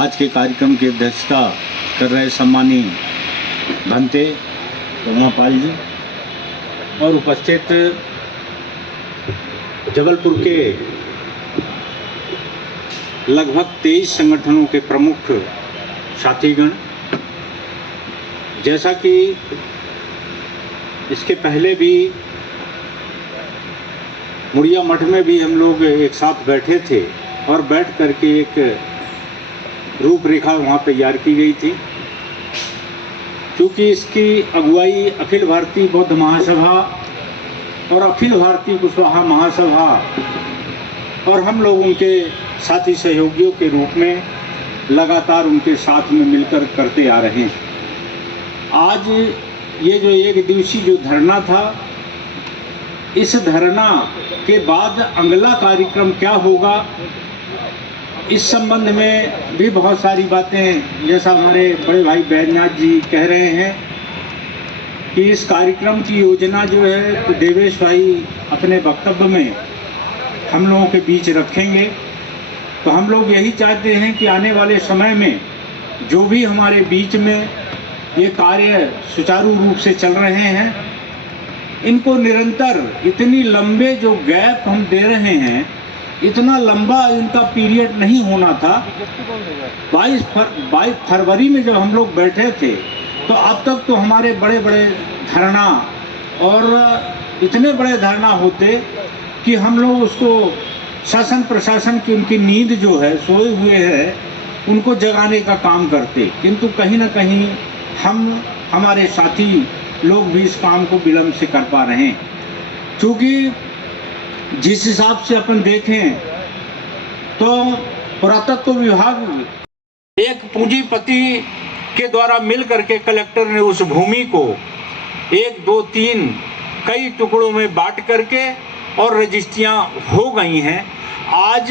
आज के कार्यक्रम की अध्यक्षता कर रहे सम्मानीय भंते उमापाल जी और उपस्थित जबलपुर के लगभग 23 संगठनों के प्रमुख साथीगण। जैसा कि इसके पहले भी मुड़िया मठ में भी हम लोग एक साथ बैठे थे और बैठ करके एक रूपरेखा वहाँ तैयार की गई थी। क्योंकि इसकी अगुवाई अखिल भारतीय बौद्ध महासभा और अखिल भारतीय कुशवाहा महासभा और हम लोग उनके साथी सहयोगियों के रूप में लगातार उनके साथ में मिलकर करते आ रहे हैं। आज ये जो एक दिवसीय जो धरना था, इस धरना के बाद अगला कार्यक्रम क्या होगा, इस संबंध में भी बहुत सारी बातें, जैसा हमारे बड़े भाई बैजनाथ जी कह रहे हैं कि इस कार्यक्रम की योजना जो है तो देवेश भाई अपने वक्तव्य में हम लोगों के बीच रखेंगे। तो हम लोग यही चाहते हैं कि आने वाले समय में जो भी हमारे बीच में ये कार्य सुचारू रूप से चल रहे हैं, इनको निरंतर इतनी लंबे जो गैप हम दे रहे हैं, इतना लंबा इनका पीरियड नहीं होना था। 22 फरवरी में जब हम लोग बैठे थे तो अब तक तो हमारे बड़े बड़े धरना और इतने बड़े धरना होते कि हम लोग उसको शासन प्रशासन की उनकी नींद जो है, सोए हुए है, उनको जगाने का काम करते। किंतु कहीं ना कहीं हमारे साथी लोग भी इस काम को विलंब से कर पा रहे हैं। क्योंकि जिस हिसाब से अपन देखें तो पुरातत्व विभाग एक पूंजीपति के द्वारा मिल करके कलेक्टर ने उस भूमि को 1, 2, 3 कई टुकड़ों में बांट करके और रजिस्ट्रियां हो गई हैं। आज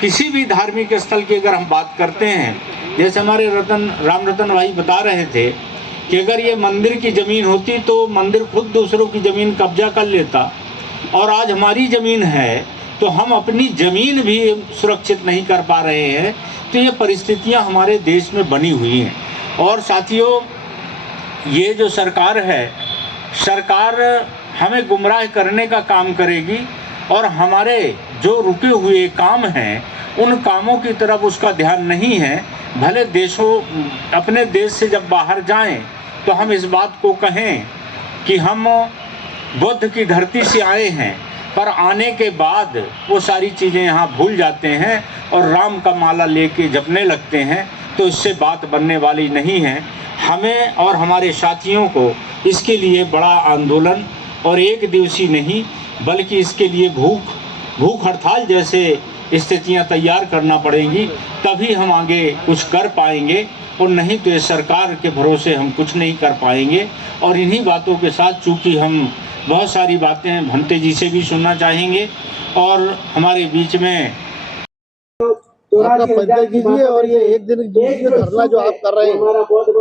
किसी भी धार्मिक स्थल की अगर हम बात करते हैं, जैसे हमारे राम रतन भाई बता रहे थे कि अगर ये मंदिर की ज़मीन होती तो मंदिर खुद दूसरों की ज़मीन कब्जा कर लेता, और आज हमारी ज़मीन है तो हम अपनी ज़मीन भी सुरक्षित नहीं कर पा रहे हैं। तो ये परिस्थितियां हमारे देश में बनी हुई हैं। और साथियों, ये जो सरकार है, सरकार हमें गुमराह करने का काम करेगी और हमारे जो रुके हुए काम हैं उन कामों की तरफ उसका ध्यान नहीं है। भले अपने देश से जब बाहर जाएं तो हम इस बात को कहें कि हम बुद्ध की धरती से आए हैं, पर आने के बाद वो सारी चीज़ें यहाँ भूल जाते हैं और राम का माला लेके जपने लगते हैं। तो इससे बात बनने वाली नहीं है। हमें और हमारे साथियों को इसके लिए बड़ा आंदोलन और एक दिवसीय नहीं बल्कि इसके लिए भूख हड़ताल जैसे स्थितियां तैयार करना पड़ेंगी, तभी हम आगे कुछ कर पाएंगे, और नहीं तो इस सरकार के भरोसे हम कुछ नहीं कर पाएंगे। और इन्हीं बातों के साथ, चूँकि हम बहुत सारी बातें भंते जी से भी सुनना चाहेंगे और हमारे बीच में आपका परिचय कीजिए। और ये एक दिन धरना जो आप कर रहे हैं,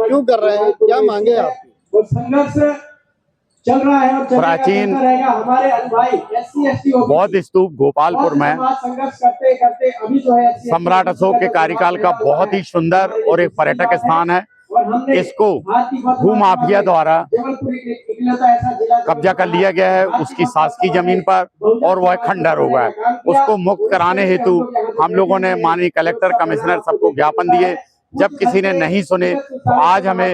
क्यों कर रहे हैं, क्या मांगे आपकी? संघर्ष चल रहा है और प्राचीन बौद्ध स्तूप गोपालपुर में अभी जो है सम्राट अशोक के कार्यकाल का बहुत ही सुंदर और एक पर्यटक स्थान है। इसको भूमाफिया द्वारा कब्जा कर लिया गया है उसकी शासकीय जमीन पर, और वह खंडर हो गया है। उसको मुक्त कराने हेतु हम लोगों ने माननीय कलेक्टर, कमिश्नर सबको ज्ञापन दिए। जब किसी ने नहीं सुने तो आज हमें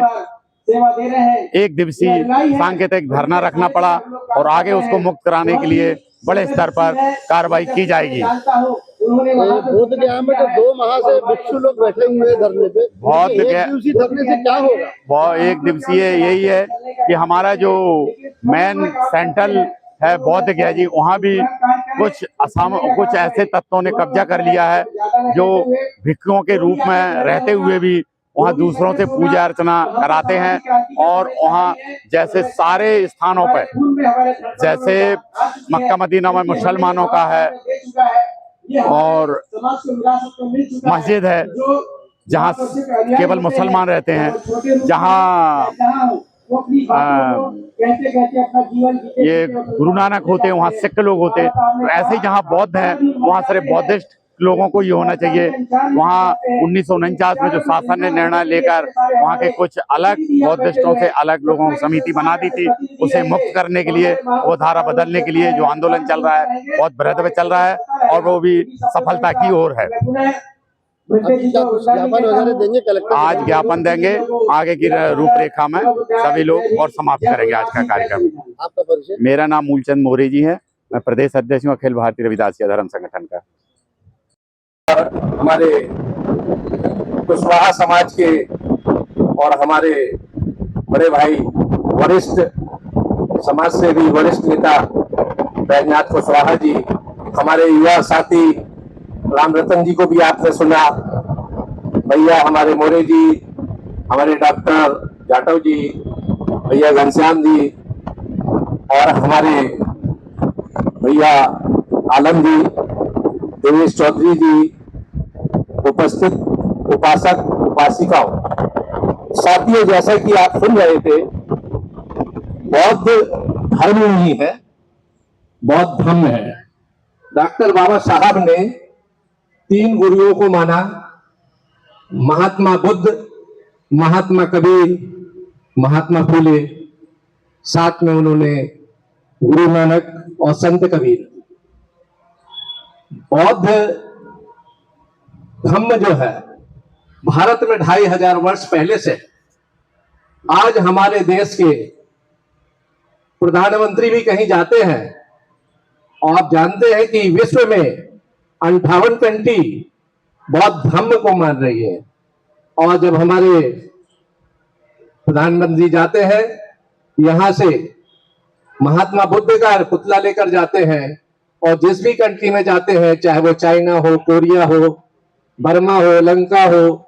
एक दिवसीय सांकेतिक धरना रखना पड़ा और आगे उसको मुक्त कराने के लिए बड़े स्तर पर कार्रवाई की जाएगी। बोध गया में तो 2 माह से भिक्षु लोग बैठे हुए हैं धरने पे। बहुत एक दिवसीय धरने से क्या होगा? बहुत एक दिवसीय यही है कि हमारा जो मेन सेंट्रल है बौद्ध गया जी, वहाँ भी कुछ ऐसे तत्वों ने कब्जा कर लिया है जो भिक्षुओं के रूप में रहते हुए भी वहाँ दूसरों से पूजा अर्चना कराते हैं। और वहाँ जैसे सारे स्थानों पर, जैसे मक्का मदीना में मुसलमानों का है और मस्जिद है जहाँ केवल मुसलमान रहते हैं, जहाँ ये गुरु नानक होते हैं वहाँ सिख लोग होते हैं, तो ऐसे ही जहाँ बौद्ध हैं वहाँ सारे बौद्धिस्ट लोगों को ये होना चाहिए। वहाँ 1949 में जो शासन ने निर्णय लेकर वहाँ के कुछ अलग बौद्धिस्टों से अलग लोगों की समिति बना दी थी, उसे मुक्त करने के लिए, वो धारा बदलने के लिए जो आंदोलन चल रहा है बहुत बृहद चल रहा है और वो भी सफलता की ओर है। अभी क्या कुछ ज्ञापन वगैरह देंगे कलेक्टर? आज ज्ञापन देंगे, आगे की रूपरेखा में सभी लोग और समाप्त करेंगे आज का कार्यक्रम। आपका परिचय? मेरा नाम मूलचंद मौर्य जी है, मैं प्रदेश अध्यक्ष हूँ अखिल भारतीय रविदासिया धर्म संगठन का। हमारे कुशवाहा समाज के और हमारे बड़े भाई वरिष्ठ समाज से भी वरिष्ठ नेता बैजनाथ कुशवाहा जी, हमारे युवा साथी राम रतन जी को भी आपने सुना, भैया हमारे मोरे जी, हमारे डॉक्टर जाटव जी, भैया घनश्याम जी और हमारे भैया आलम जी, देवेश चौधरी जी, उपस्थित उपासक उपासिकाओं, साथियों, जैसा कि आप सुन रहे थे, बौद्ध धर्म नहीं है, बौद्ध धम्म है। डॉक्टर बाबा साहब ने 3 गुरुओं को माना, महात्मा बुद्ध, महात्मा कबीर, महात्मा फूले, साथ में उन्होंने गुरु नानक और संत कबीर। बौद्ध धम्म जो है भारत में 2500 वर्ष पहले से, आज हमारे देश के प्रधानमंत्री भी कहीं जाते हैं और आप जानते हैं कि विश्व में 58 कंट्री बौद्ध धम्म को मान रही है। और जब हमारे प्रधानमंत्री जाते हैं, यहां से महात्मा बुद्ध का पुतला लेकर जाते हैं और जिस भी कंट्री में जाते हैं, चाहे वो चाइना हो, कोरिया हो, बर्मा हो, लंका हो,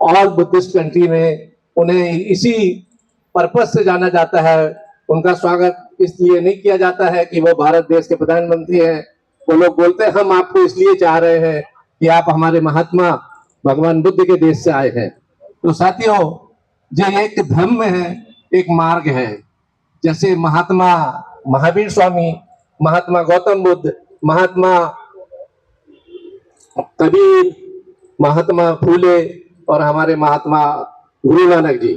और बुद्धिस्ट कंट्री में उन्हें इसी पर्पस से जाना जाता है। उनका स्वागत इसलिए नहीं किया जाता है कि वो भारत देश के प्रधानमंत्री हैं। वो लोग बोलते हैं हम आपको इसलिए चाह रहे हैं कि आप हमारे महात्मा भगवान बुद्ध के देश से आए हैं। तो साथियों, जो एक धर्म है, एक मार्ग है, जैसे महात्मा महावीर स्वामी, महात्मा गौतम बुद्ध, महात्मा कबीर, महात्मा फूले और हमारे महात्मा गुरु नानक जी।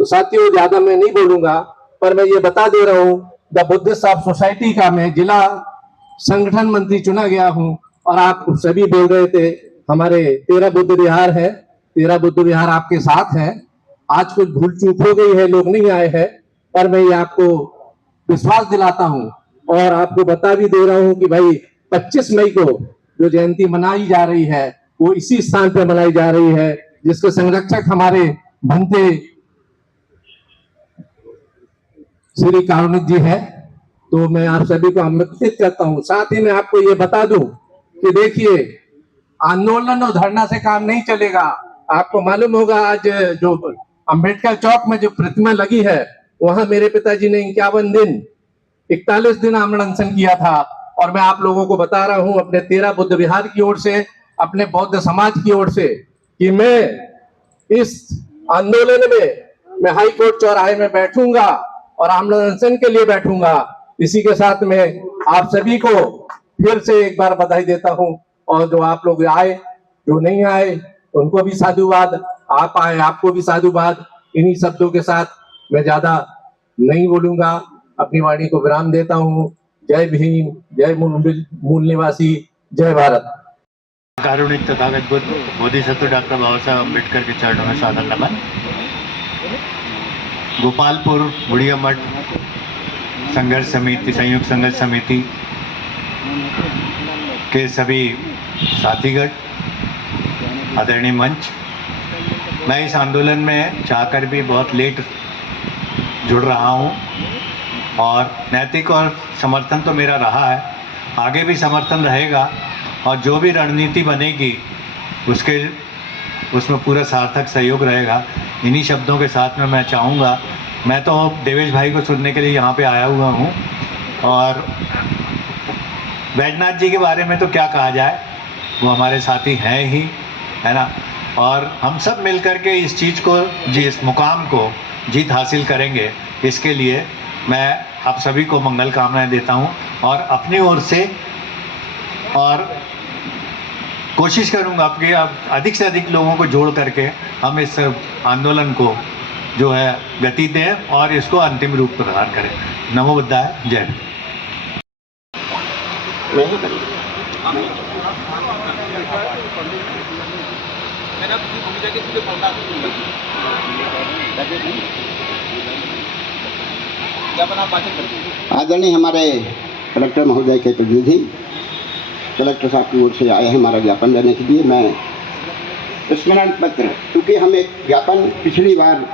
तो साथियों, ज्यादा मैं नहीं बोलूंगा, पर मैं ये बता दे रहा हूँ, द बुद्धिस्ट ऑफ सोसाइटी का मैं जिला संगठन मंत्री चुना गया हूँ। और आप सभी बोल रहे थे हमारे 13 बुद्ध विहार है, 13 बुद्ध विहार आपके साथ है। आज कुछ भूल चूक हो गई है, लोग नहीं आए हैं, पर मैं ये आपको विश्वास दिलाता हूँ और आपको बता भी दे रहा हूँ कि भाई 25 मई को जो जयंती मनाई जा रही है वो इसी स्थान पर मनाई जा रही है, जिसके संरक्षक हमारे भंते श्री कारुणिक जी है। तो मैं आप सभी को आमंत्रित करता हूँ। साथ ही मैं आपको ये बता दूं कि देखिए, आंदोलन और धरना से काम नहीं चलेगा। आपको मालूम होगा, आज जो अंबेडकर चौक में जो प्रतिमा लगी है, वहां मेरे पिताजी ने 51 दिन 41 दिन आमरण अनशन किया था। और मैं आप लोगों को बता रहा हूं अपने 13 बुद्ध विहार की ओर से, अपने बौद्ध समाज की ओर से, कि मैं इस आंदोलन में मैं हाई कोर्ट चौराहे में बैठूंगा और आमरण अनशन के लिए बैठूंगा। इसी के साथ में आप सभी को फिर से एक बार बधाई देता हूं। और जो आप लोग आए, जो नहीं आए, उनको भी साधुवाद, आप आए आपको भी साधुवाद। इन्हीं शब्दों के साथ मैं ज्यादा नहीं बोलूंगा, अपनी वाणी को विराम देता हूं। जय भीम, जय मूल निवासी, जय भारत। कारुणिक तथागत बुद्ध बोधिसत्व डॉक्टर बाबा साहब अम्बेडकर के चरणों में सादर नमन। गोपालपुर बुढ़िया मठ संघर्ष समिति, संयुक्त संघर्ष समिति के सभी साथीगण, आदरणीय मंच, मैं इस आंदोलन में चाहकर भी बहुत लेट जुड़ रहा हूं और नैतिक और समर्थन तो मेरा रहा है, आगे भी समर्थन रहेगा और जो भी रणनीति बनेगी उसमें पूरा सार्थक सहयोग रहेगा। इन्हीं शब्दों के साथ में मैं चाहूँगा, मैं तो देवेश भाई को सुनने के लिए यहाँ पे आया हुआ हूँ और बैजनाथ जी के बारे में तो क्या कहा जाए, वो हमारे साथी हैं ही, है ना। और हम सब मिलकर के इस चीज़ को, इस मुकाम को जीत हासिल करेंगे। इसके लिए मैं आप सभी को मंगल कामनाएं देता हूँ और अपनी ओर से और कोशिश करूंगा कि अब अधिक से अधिक लोगों को जोड़ करके हम इस आंदोलन को जो है गति दें और इसको अंतिम रूप प्रदान करें। नमो बुद्धाय, जय हिंद। आदरणीय हमारे कलेक्टर महोदय के प्रतिनिधि कलेक्टर साहब की ओर से आए हैं हमारा ज्ञापन देने के लिए। मैं स्मरण पत्र, क्योंकि हम एक ज्ञापन पिछली बार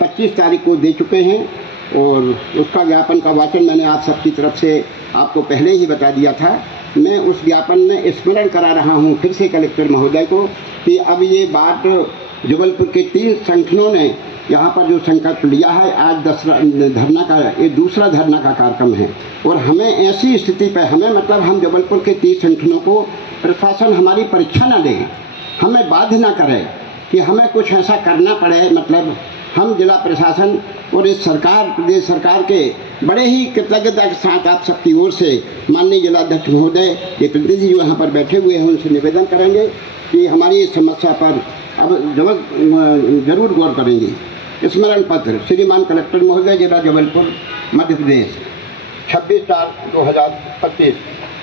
25 तारीख को दे चुके हैं और उसका ज्ञापन का वाचन मैंने आप सबकी तरफ से आपको पहले ही बता दिया था। मैं उस ज्ञापन में स्मरण करा रहा हूं फिर से कलेक्टर महोदय को कि अब ये बात जबलपुर के 3 संगठनों ने यहाँ पर जो संकल्प लिया है, आज धरना का ये दूसरा धरना का कार्यक्रम है और हमें ऐसी स्थिति पर हमें मतलब हम जबलपुर के 30 संगठनों को प्रशासन हमारी परीक्षा न दे, हमें बाध्य न करे कि हमें कुछ ऐसा करना पड़े। मतलब हम जिला प्रशासन और इस सरकार, प्रदेश सरकार के बड़े ही कृतज्ञता के साथ आप सबकी ओर से माननीय जिलाध्यक्ष महोदय, ये प्रतिनिधि जो यहाँ पर बैठे हुए हैं, उनसे निवेदन करेंगे कि हमारी इस समस्या पर अब जरूर गौर करेंगे। स्मरण पत्र श्रीमान कलेक्टर महोदय, जिला जबलपुर, मध्य प्रदेश, 26/4/2025।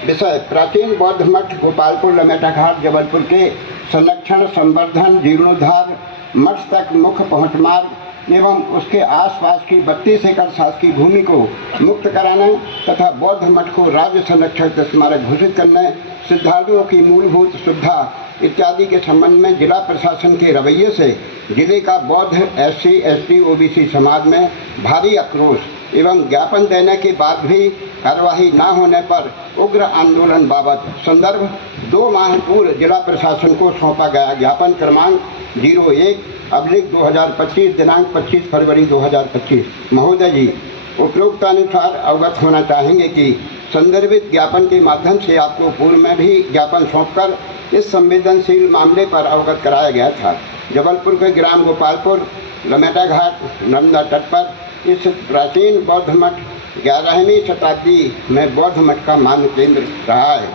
विषय: प्राचीन बौद्ध मठ गोपालपुर लमेटा घाट जबलपुर के संरक्षण, संवर्धन, जीर्णोद्धार, मठ तक मुख्य पहुंच मार्ग एवं उसके आसपास की 32 एकड़ शासकीय भूमि को मुक्त कराने तथा बौद्ध मठ को राज्य संरक्षित स्मारक घोषित करने, श्रद्धालुओं की मूलभूत सुविधा इत्यादि के संबंध में जिला प्रशासन के रवैये से जिले का बौद्ध, SC, ST, OBC समाज में भारी आक्रोश एवं ज्ञापन देने के बाद भी कार्यवाही न होने पर उग्र आंदोलन बाबत संदर्भ 2 माह पूर्व जिला प्रशासन को सौंपा गया ज्ञापन क्रमांक 01/2025 दिनांक 25 फरवरी 2025। महोदय जी, उपरोक्तानुसार अवगत होना चाहेंगे कि संदर्भित ज्ञापन के माध्यम से आपको पूर्व में भी ज्ञापन सौंपकर इस संवेदनशील मामले पर अवगत कराया गया था। जबलपुर के ग्राम गोपालपुर लमेटा घाट नर्मदा तट पर इस प्राचीन बौद्ध मठ 11वीं शताब्दी में बौद्ध मठ का मान केंद्र रहा है।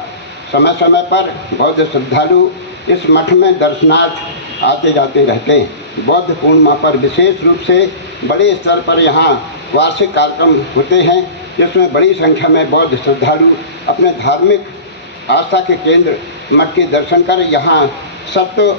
समय समय पर बौद्ध श्रद्धालु इस मठ में दर्शनार्थ आते जाते रहते हैं। बौद्ध पूर्णिमा पर विशेष रूप से बड़े स्तर पर यहाँ वार्षिक कार्यक्रम होते हैं, जिसमें बड़ी संख्या में बौद्ध श्रद्धालु अपने धार्मिक आस्था के केंद्र मठ के दर्शन कर यहाँ सत्य,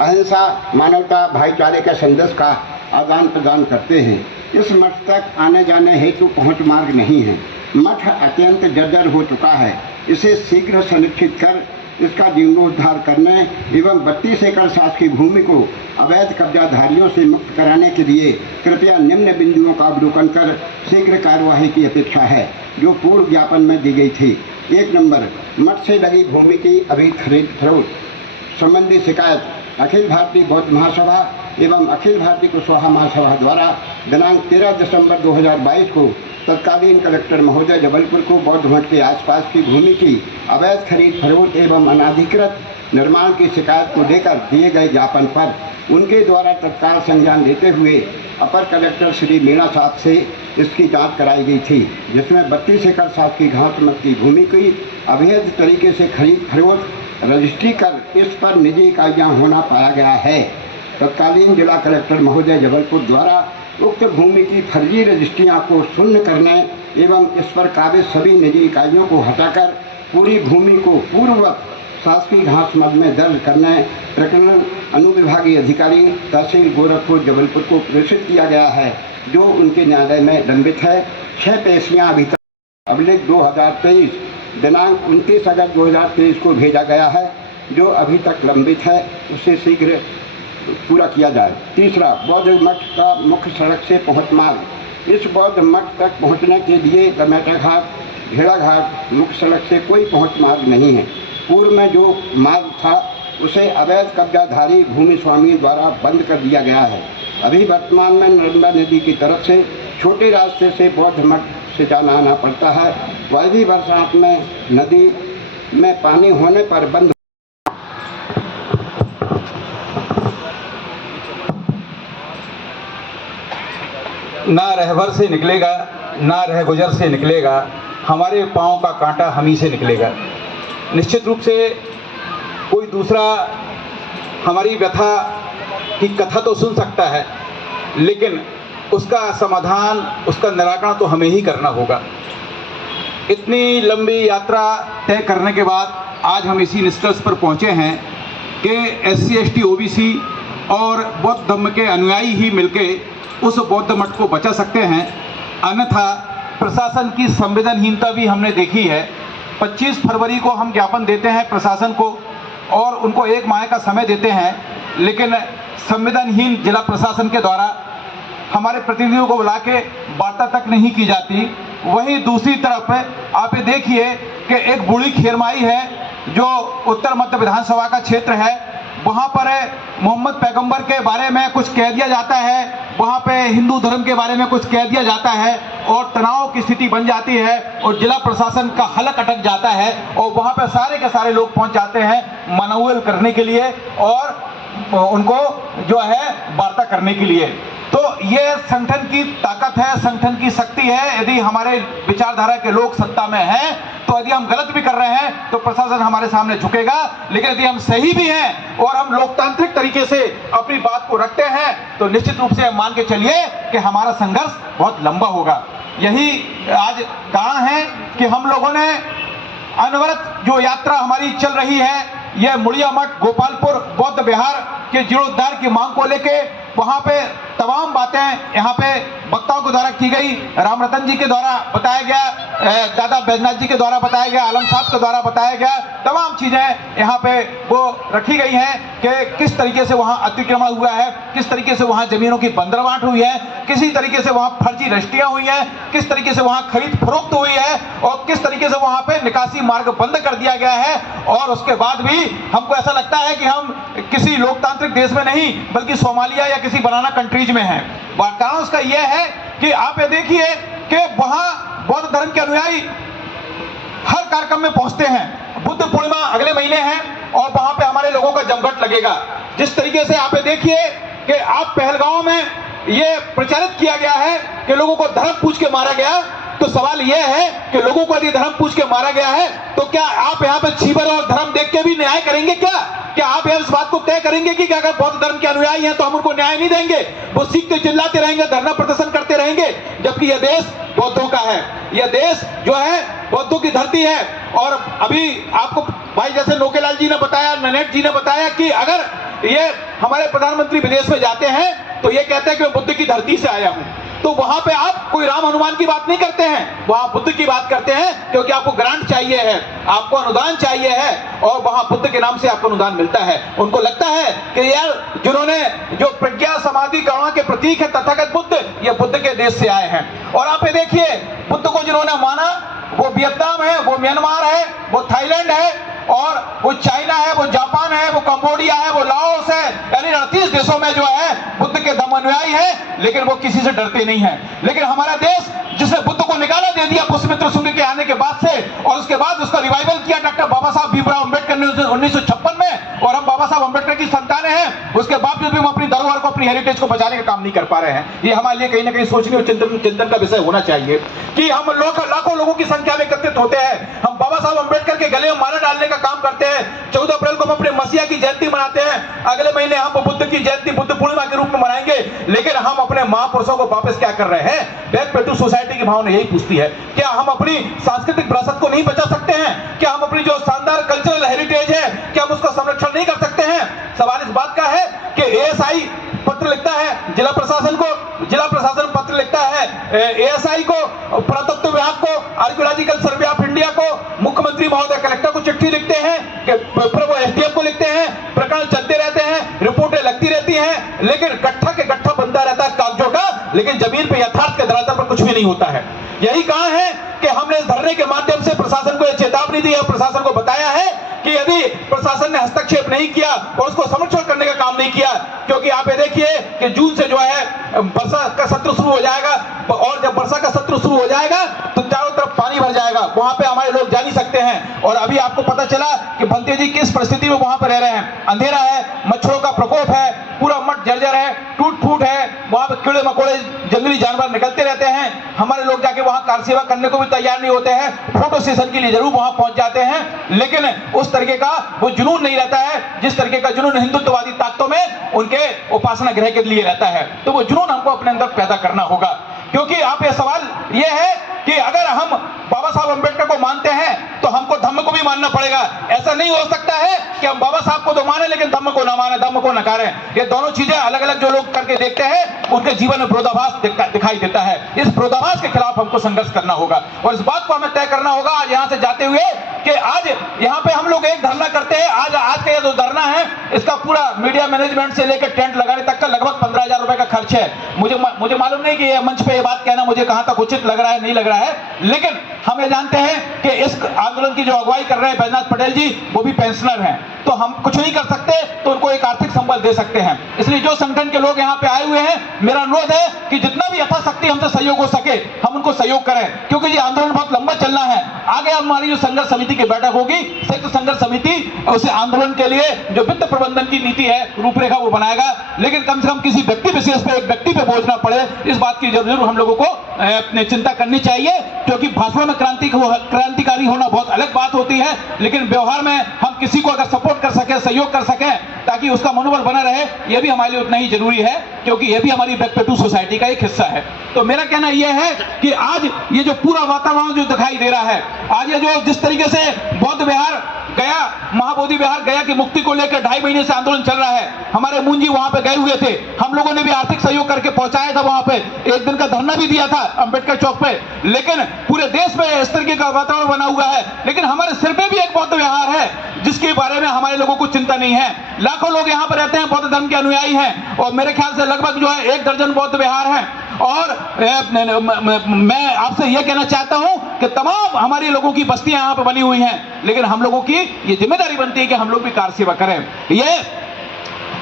अहिंसा, मानवता, भाईचारे के संदेश का आदान प्रदान करते हैं। इस मठ तक आने जाने हेतु पहुँच मार्ग नहीं है। मठ अत्यंत जर्जर हो चुका है। इसे शीघ्र संरक्षित कर इसका जीर्णोद्धार करने एवं 32 एकड़ शासकीय भूमि को अवैध कब्जाधारियों से मुक्त कराने के लिए कृपया निम्न बिंदुओं का अवलोकन कर शीघ्र कार्यवाही की अपेक्षा है, जो पूर्व ज्ञापन में दी गई थी। 1 नंबर, मठ से लगी भूमि की अभी खरीद फरोख्त संबंधी शिकायत अखिल भारतीय बौद्ध महासभा एवं अखिल भारतीय कुशवाहा महासभा द्वारा दिनांक 13 दिसंबर 2022 को तत्कालीन कलेक्टर महोदय जबलपुर को बौद्ध मठ के आसपास की भूमि की अवैध खरीद फरोख्त एवं अनाधिकृत निर्माण की शिकायत को लेकर दिए गए ज्ञापन पर उनके द्वारा तत्काल संज्ञान लेते हुए अपर कलेक्टर श्री मीणा साहब से इसकी जांच कराई गई थी, जिसमें 32 एकड़ शासकीय घाट मठ की भूमि की अवैध तरीके से खरीद फरोख्त रजिस्ट्री कर इस पर निजी इकाइयाँ होना पाया गया है। तत्कालीन जिला कलेक्टर महोदय जबलपुर द्वारा उक्त भूमि की फर्जी रजिस्ट्रियाँ को शून्य करने एवं इस पर काबिज सभी निजी इकाइयों को हटाकर पूरी भूमि को पूर्ववत शासकीय घाट मठ में दर्ज करने प्रकरण अनुविभागीय अधिकारी तहसील गोरखपुर जबलपुर को प्रेषित किया गया है, जो उनके न्यायालय में लंबित है। 6 पेशियाँ अभी तक अभिलेख 2023 दिनांक 29 अगस्त 2023 को भेजा गया है, जो अभी तक लंबित है, उसे शीघ्र पूरा किया जाए। तीसरा, बौद्ध मठ का मुख्य सड़क से पहुँच मार्ग। इस बौद्ध मठ तक पहुँचने के लिए लमेटा घाट, घेड़ा घाट मुख्य सड़क से कोई पहुँच मार्ग नहीं है। पूर्व में जो मार्ग था उसे अवैध कब्जाधारी भूमि स्वामी द्वारा बंद कर दिया गया है। अभी वर्तमान में नर्मदा नदी की तरफ से छोटे रास्ते से बौद्ध मठ से जाना आना पड़ता है। वह भी बरसात में नदी में पानी होने पर बंद। ना रहबर से निकलेगा, ना रह गुजर से निकलेगा, हमारे पाँव का कांटा हम ही से निकलेगा। निश्चित रूप से दूसरा हमारी व्यथा की कथा तो सुन सकता है, लेकिन उसका समाधान, उसका निराकरण तो हमें ही करना होगा। इतनी लंबी यात्रा तय करने के बाद आज हम इसी निष्कर्ष पर पहुंचे हैं कि SC ST OBC और बौद्ध धर्म के अनुयायी ही मिलके उस बौद्ध मठ को बचा सकते हैं, अन्यथा प्रशासन की संवेदनहीनता भी हमने देखी है। 25 फरवरी को हम ज्ञापन देते हैं प्रशासन को और उनको 1 माह का समय देते हैं, लेकिन संवेदनहीन जिला प्रशासन के द्वारा हमारे प्रतिनिधियों को बुला के वार्ता तक नहीं की जाती। वहीं दूसरी तरफ आप ये देखिए कि एक बूढ़ी खेरमाई है जो उत्तर मध्य विधानसभा का क्षेत्र है, वहाँ पर मोहम्मद पैगंबर के बारे में कुछ कह दिया जाता है, वहाँ पे हिंदू धर्म के बारे में कुछ कह दिया जाता है और तनाव की स्थिति बन जाती है और जिला प्रशासन का हलक अटक जाता है और वहाँ पे सारे के सारे लोग पहुँच जाते हैं मनोबल करने के लिए और उनको जो है वार्ता करने के लिए। तो ये संगठन की ताकत है, संगठन की शक्ति है। यदि हमारे विचारधारा के लोग सत्ता में हैं तो यदि हम गलत भी कर रहे हैं तो प्रशासन हमारे सामने झुकेगा, लेकिन यदि हम सही भी हैं और हम लोकतांत्रिक तरीके से अपनी बात को रखते हैं तो निश्चित रूप से मान के चलिए कि हमारा संघर्ष बहुत लंबा होगा। यही आज कारण है कि हम लोगों ने अनवरत जो यात्रा हमारी चल रही है, यह मुड़िया मठ गोपालपुर बौद्ध विहार के जीर्णोद्धार की मांग को लेके वहां पे तमाम बातें यहाँ पे वक्ताओं के द्वारा की गई, राम रतन जी के द्वारा बताया गया, दादा बैजनाथ जी के द्वारा बताया गया, आलम साहब के द्वारा बताया गया, तमाम चीजें यहाँ पे वो रखी गई हैं कि किस तरीके से वहाँ अतिक्रमण हुआ है, किस तरीके से वहाँ जमीनों की बंदरबांट हुई है, किसी तरीके से वहाँ फर्जी रजिस्ट्रियां हुई हैं, किस तरीके से वहाँ खरीद फरोख्त हुई है और किस तरीके से वहाँ पे निकासी मार्ग बंद कर दिया गया है। और उसके बाद भी हमको ऐसा लगता है कि हम किसी लोकतांत्रिक देश में नहीं बल्कि सोमालिया या किसी बनाना कंट्रीज में हैं। कारण उसका यह है कि आप ये देखिए कि वहाँ बौद्ध धर्म के अनुयायी हर कार्यक्रम में पहुंचते हैं। बुद्ध पूर्णिमा अगले महीने है और वहां पे हमारे लोगों का जमघट लगेगा। जिस तरीके से आप ये देखिए कि आप पहलगांव में ये प्रचारित किया गया है कि लोगों को धर्म पूछ के मारा गया, तो सवाल यह है कि लोगों को यदि धर्म पूछ के मारा गया है तो क्या आप यहाँ पे छीबर और धर्म देख के भी न्याय करेंगे? क्या आप यह इस बात को तय करेंगे कि अगर बौद्ध धर्म के अनुयायी हैं तो हम उनको न्याय नहीं देंगे, वो सीखते चिल्लाते रहेंगे, धरना प्रदर्शन करते रहेंगे, जबकि यह देश बौद्धों का है, यह देश जो है बौद्धों की धरती है। और अभी आपको भाई जैसे नोकेलाल जी ने बताया, ननेट जी ने बताया कि अगर ये हमारे प्रधानमंत्री विदेश में जाते हैं तो ये कहते हैं कि मैं बुद्ध की धरती से आया हूं, तो वहां पे आप कोई राम हनुमान की बात नहीं करते हैं, वहां बुद्ध की बात करते हैं, क्योंकि आपको ग्रांट चाहिए है, आपको अनुदान चाहिए है और वहां बुद्ध के नाम से आपको अनुदान मिलता है। उनको लगता है कि यार जिन्होंने जो प्रज्ञा समाधि करुणा के प्रतीक है तथागत बुद्ध, ये बुद्ध के देश से आए हैं। और आप ये देखिए बुद्ध को जिन्होंने माना वो वियतनाम है, वो म्यांमार है, वो थाईलैंड है और वो चाइना है, वो जापान है, वो कंबोडिया है, वो लाओस है, यानी 38 देशों में जो है बुद्ध के धर्म अनुयायी है, लेकिन वो किसी से डरते नहीं है। लेकिन हमारा देश जिसने बुद्ध को निकाला दे दिया पुष्यमित्र शुंग के आने के बाद से, और उसके बाद उसका रिवाइवल किया डॉक्टर बाबा साहब भीमराव अम्बेडकर ने 1956 में, और हम बाबा साहब अम्बेडकर की संतानें हैं, उसके बावजूद भी हम अपनी धरोहर को, अपनी हेरिटेज को बचाने का काम नहीं कर पा रहे हैं। ये हमारे लिए कहीं ना कहीं सोचने और चिंतन का विषय होना चाहिए कि हम लाखों लोगों की संख्या में एकत्रित होते हैं, हम बाबा साहब अम्बेडकर के गले में माला डालने का काम करते हैं। 14 अप्रैल को हम अपने मसीहा की जयंती मनाते हैं, अगले महीने हम बुद्ध की जयंती बुद्ध पूर्णिमा के रूप में मनाएंगे, लेकिन हम अपने महापुरुषों को वापस क्या कर रहे हैं? बैक पेटू सोसाइटी की भावना यही पूछती है, क्या हम अपनी सांस्कृतिक विरासत को नहीं बचा सकते हैं? क्या हम अपनी जो शानदार कल्चरल हेरिटेज है, क्या हम उसका संरक्षण नहीं कर सकते हैं? सवाल इस बात का है कि एएसआई पत्र लिखता है जिला प्रशासन को, जिला प्रशासन पत्र लिखता है एएसआई को, पुरातत्व विभाग को, आर्कियोलॉजिकल सर्वे ऑफ इंडिया को, मुख्यमंत्री महोदय कलेक्टर को चिट्ठी लिखते हैं, फिर वो एसडीएम को लिखते हैं, प्रकरण चलते रहते हैं, रिपोर्टें लगती रहती हैं, लेकिन गट्ठा के गट्ठा बनता रहता है कागजों का, लेकिन जमीन पे यथार्थ के धरातल पर कुछ भी नहीं होता है। यही कारण है कि हमने इस धरने के माध्यम से प्रशासन को यह चेतावनी दी है, प्रशासन को बताया है कि यदि प्रशासन ने हस्तक्षेप नहीं किया और उसको संरक्षण करने का काम नहीं किया, क्योंकि आप ये देखिए कि जून से जो है वर्षा का सत्र शुरू हो जाएगा, और जब वर्षा का सत्र शुरू हो जाएगा तो चारों तरफ पानी भर जाएगा, वहां पे हमारे लोग जा नहीं सकते हैं। और अभी आपको पता चला कि भंते जी किस परिस्थिति में वहां पर रह रहे हैं। अंधेरा है, मच्छरों का प्रकोप है, पूरा मठ जर्जर है, टूट फूट है, वहां पे कीड़े मकोड़े जंगली जानवर निकलते रहते हैं। हमारे लोग जाके वहां कार सेवा करने को भी तैयार नहीं होते हैं, फोटो सेशन के लिए जरूर वहां पहुंच जाते हैं, लेकिन उस तरीके का वो जुनून नहीं रहता है जिस तरीके का जुनून हिंदुत्ववादी ताकतों में उनके उपासना गृह के लिए रहता है। तो वो जुनून हमको अपने अंदर पैदा करना होगा, क्योंकि आप ये सवाल ये है कि अगर हम बाबा साहब अम्बेडकर को मानते हैं तो हमको धम्म को भी मानना पड़ेगा। ऐसा नहीं हो सकता है कि हम बाबा साहब को तो माने लेकिन धम्म को ना माने, धम्म को नकारें। ये दोनों चीजें अलग अलग जो लोग करके देखते हैं उनके जीवन में विरोधाभास दिखाई देता है। इस विरोधाभास के खिलाफ हमको संघर्ष करना होगा और इस बात को हमें तय करना होगा आज यहाँ से जाते हुए कि आज यहाँ पे हम लोग एक धरना करते हैं। आज का ये जो धरना है इसका पूरा मीडिया मैनेजमेंट से लेकर टेंट लगाने तक का लगभग 15,000 रुपए का खर्च है। मुझे मालूम नहीं कि ये मंच पे ये बात कहना मुझे कहां तक उचित लग रहा है, नहीं लग रहा है, लेकिन हम ये जानते हैं कि इस आंदोलन की जो अगुवाई कर रहे हैं बैजनाथ पटेल जी, वो भी पेंशनर हैं, तो हम कुछ नहीं कर सकते तो उनको एक आर्थिक संबल दे सकते हैं। इसलिए जो संगठन के लोग यहाँ पे आए हुए हैं, मेरा अनुरोध है कि जितना भी यथाशक्ति हमसे सहयोग हो सके हम उनको सहयोग करें, क्योंकि ये आंदोलन बहुत लंबा चलना है। आगे हमारी जो संघर्ष समिति की बैठक होगी, संयुक्त संघर्ष समिति उस आंदोलन के लिए जो वित्त प्रबंधन की नीति है, रूपरेखा वो बनाएगा, लेकिन कम से कम किसी व्यक्ति विशेष पे, एक व्यक्ति पे बोझ ना पड़े, इस बात की जरूर हम लोगों को चिंता करनी चाहिए। क्योंकि भाषण में क्रांतिकारी होना बहुत अलग बात होती है, लेकिन व्यवहार में हम किसी को अगर सपोर्ट कर सके, सहयोग कर सके ताकि उसका मनोबल बना रहे, यह भी हमारे लिए उतना ही जरूरी है, क्योंकि यह भी हमारी बैक टू सोसाइटी का एक हिस्सा है। तो मेरा कहना यह है कि आज ये जो पूरा वातावरण जो दिखाई दे रहा है, आज ये जो जिस तरीके से बौद्ध विहार गया, महाबोधि विहार गया कि मुक्ति को लेकर 2.5 महीने से आंदोलन चल रहा है, हमारे मुंजी वहां पे गए हुए थे, हम लोगों ने भी आर्थिक सहयोग करके पहुंचाया था, वहां पे एक दिन का धरना भी दिया था अंबेडकर चौक पे, लेकिन पूरे देश में इस तरीके का वातावरण बना हुआ है, लेकिन हमारे सिर पे भी एक बौद्ध विहार है जिसके बारे में हमारे लोगों को चिंता नहीं है। लाखों लोग यहाँ पर रहते हैं, बौद्ध धर्म के अनुयायी हैं, और मेरे ख्याल से लगभग जो है 1 दर्जन बौद्ध विहार हैं। और मैं आपसे यह कहना चाहता हूं कि तमाम हमारे लोगों की बस्तियां यहां पर बनी हुई हैं, लेकिन हम लोगों की ये जिम्मेदारी बनती है कि हम लोग भी कार सेवा करें।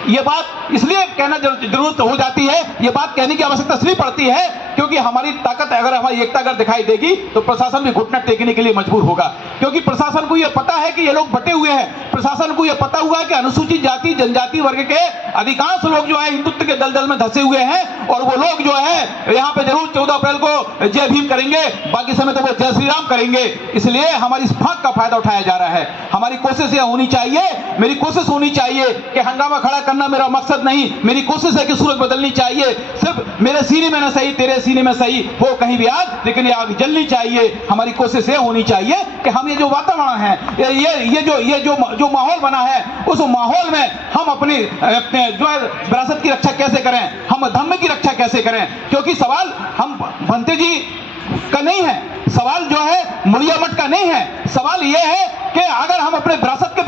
ये बात इसलिए कहना जरूरत हो जाती है, ये बात कहने की आवश्यकता इसलिए पड़ती है क्योंकि हमारी ताकत, अगर हमारी एकता अगर दिखाई देगी तो प्रशासन भी घुटना टेकने के लिए मजबूर होगा, क्योंकि प्रशासन को यह पता है कि ये लोग बटे हुए हैं। प्रशासन को यह पता हुआ है कि अनुसूचित जाति जनजाति वर्ग के अधिकांश लोग जो है हिंदुत्व के दलदल में धंसे हुए हैं, और वो लोग जो है यहाँ पे जरूर 14 अप्रैल को जय भीम करेंगे, बाकी समय तो वो जय श्री राम करेंगे। इसलिए हमारी इस फाक का फायदा उठाया जा रहा है। हमारी कोशिश यह होनी चाहिए, मेरी कोशिश होनी चाहिए कि हंगामा खड़ा करना मेरा मकसद नहीं, मेरी कोशिश है कि सूरत बदलनी चाहिए। सिर्फ मेरे सीने में न सही, तेरे सीने में सही, वो कहीं भी आग, लेकिन ये आग जलनी चाहिए। हमारी कोशिश ये होनी चाहिए कि हम ये जो वातावरण है, ये जो माहौल बना है, उस माहौल में हम अपनी जो है विरासत की रक्षा कैसे करें, हम धर्म की रक्षा कैसे करें, क्योंकि सवाल हम भंते जी का नहीं है, सवाल जो है मुड़िया मठ का नहीं है, सवाल यह है कि अगर हम अपने विरासत के